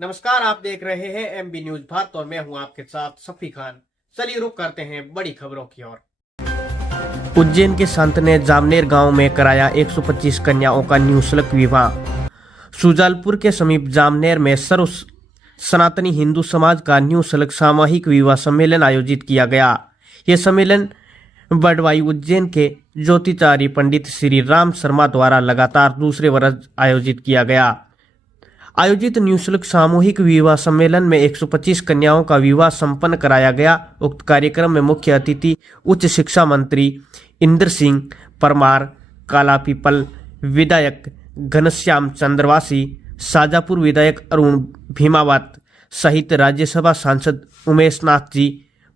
नमस्कार, आप देख रहे हैं एमबी न्यूज भारत और मैं हूं आपके साथ सफी खान। चलिए रुक करते हैं बड़ी खबरों की ओर। उज्जैन के संत ने जामनेर गांव में कराया 125 कन्याओं का निःशुल्क विवाह। सुजालपुर के समीप जामनेर में सर्व सनातनी हिंदू समाज का निःशुल्क सामूहिक विवाह सम्मेलन आयोजित किया गया। यह सम्मेलन बडवाई उज्जैन के ज्योतिचारी पंडित श्री राम शर्मा द्वारा लगातार दूसरे वर्ष आयोजित किया गया। आयोजित निःशुल्क सामूहिक विवाह सम्मेलन में 125 कन्याओं का विवाह संपन्न कराया गया। उक्त कार्यक्रम में मुख्य अतिथि उच्च शिक्षा मंत्री इंद्र सिंह परमार, कालापीपल विधायक घनश्याम चंद्रवासी, शाजापुर विधायक अरुण भीमावत सहित राज्यसभा सांसद उमेश नाथ जी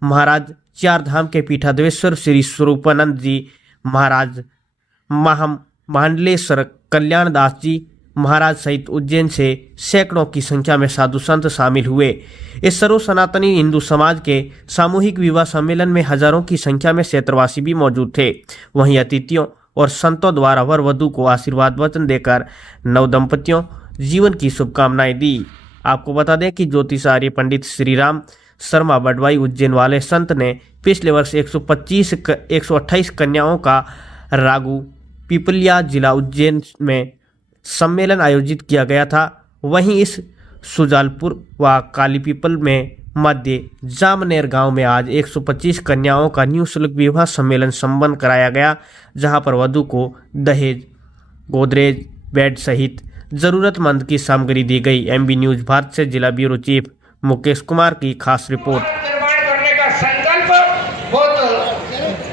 महाराज, चार धाम के पीठाधीश्वर श्री स्वरूपानंद जी महाराज, महामंडलेश्वर कल्याण दास जी महाराज सहित उज्जैन से सैकड़ों की संख्या में साधु संत शामिल हुए। इस सर्व सनातनी हिंदू समाज के सामूहिक विवाह सम्मेलन में हजारों की संख्या में क्षेत्रवासी भी मौजूद थे। वहीं अतिथियों और संतों द्वारा वर वधु को आशीर्वाद वचन देकर नव दंपतियों जीवन की शुभकामनाएं दी। आपको बता दें कि ज्योतिषार्य पंडित श्री राम शर्मा बडवाई उज्जैन वाले संत ने पिछले वर्ष 128 कन्याओं का रागू पिपलिया जिला उज्जैन में सम्मेलन आयोजित किया गया था। वहीं इस सुजालपुर व कालीपीपल में मध्य जामनेर गांव में आज 125 कन्याओं का निःशुल्क विवाह सम्मेलन संपन्न कराया गया, जहां पर वधु को दहेज, गोदरेज, बेड सहित जरूरतमंद की सामग्री दी गई। एमबी न्यूज भारत से जिला ब्यूरो चीफ मुकेश कुमार की खास रिपोर्ट। निर्माण करने का संकल्प बहुत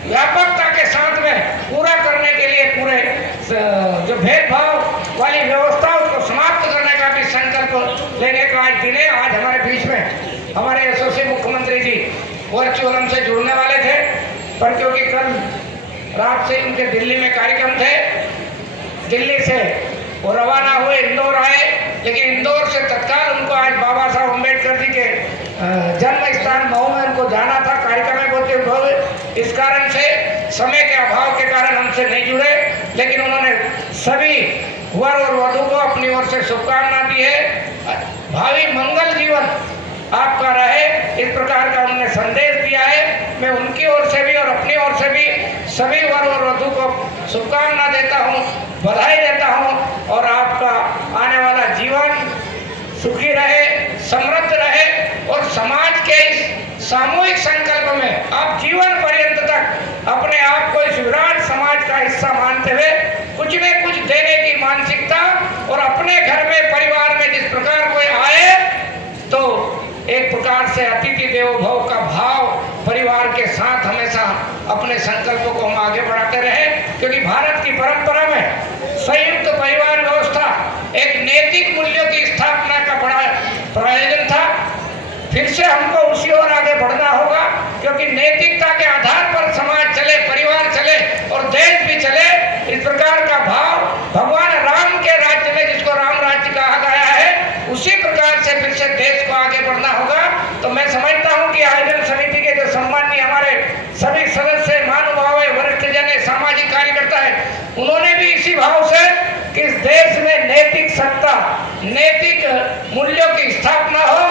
व्यापकता के साथ में पूरा करने के लिए पूरे जो भेदभाव वाली व्यवस्था उसको समाप्त करने का भी संकल्प लेने का आज दिन है। आज हमारे बीच में हमारे यशस्वी मुख्यमंत्री जी वर्चुअल हमसे जुड़ने वाले थे, पर क्योंकि कल रात से उनके दिल्ली में कार्यक्रम थे, दिल्ली से वो रवाना हुए, इंदौर आए, लेकिन इंदौर से तत्काल उनको आज बाबा साहब अम्बेडकर जी के जन्म स्थान मऊ में उनको जाना था कार्यक्रम में बोलते हुए। इस कारण से समय के अभाव के कारण हमसे नहीं जुड़े, लेकिन उन्होंने सभी वर और वधु को अपनी ओर से शुभकामना दी है। भावी मंगल जीवन आपका रहे, इस प्रकार का उन्होंने संदेश दिया है। मैं उनकी ओर से भी और अपनी ओर से भी सभी वर और वधु को शुभकामना देता हूँ, बधाई देता हूँ और आपका आने वाला जीवन सुखी रहे, समृद्ध रहे और समाज के इस सामूहिक संकल्प में आप जीवन पर्यंत तक अपने आप को इस विराट समाज का हिस्सा मानते हुए कुछ न कुछ देने की मानसिकता और अपने घर में परिवार में जिस प्रकार कोई आए तो एक प्रकार से अतिथि देवो भव का भाव परिवार के साथ हमेशा अपने संकल्पों को हम आगे बढ़ाते रहे, क्योंकि भारत की परंपरा में संयुक्त परिवार व्यवस्था एक नैतिक मूल्यों की स्थापना का बड़ा प्रयोजन था। फिर से हमको उसी ओर आगे बढ़ना होगा, क्योंकि नैतिकता के आधार पर समाज चले, परिवार चले और देश भी चले। इस प्रकार का भाव भगवान राम के राज्य में, जिसको राम राज्य कहा गया है, उसी प्रकार से फिर से देश को आगे बढ़ना होगा। तो मैं समझता हूँ कि आयोजन समिति के जो सम्माननीय हमारे सभी सदस्य, महानुभाव, वरिष्ठ जन, सामाजिक कार्यकर्ता है, उन्होंने भी इसी भाव से कि इस देश में नैतिक सत्ता, नैतिक मूल्यों की स्थापना हो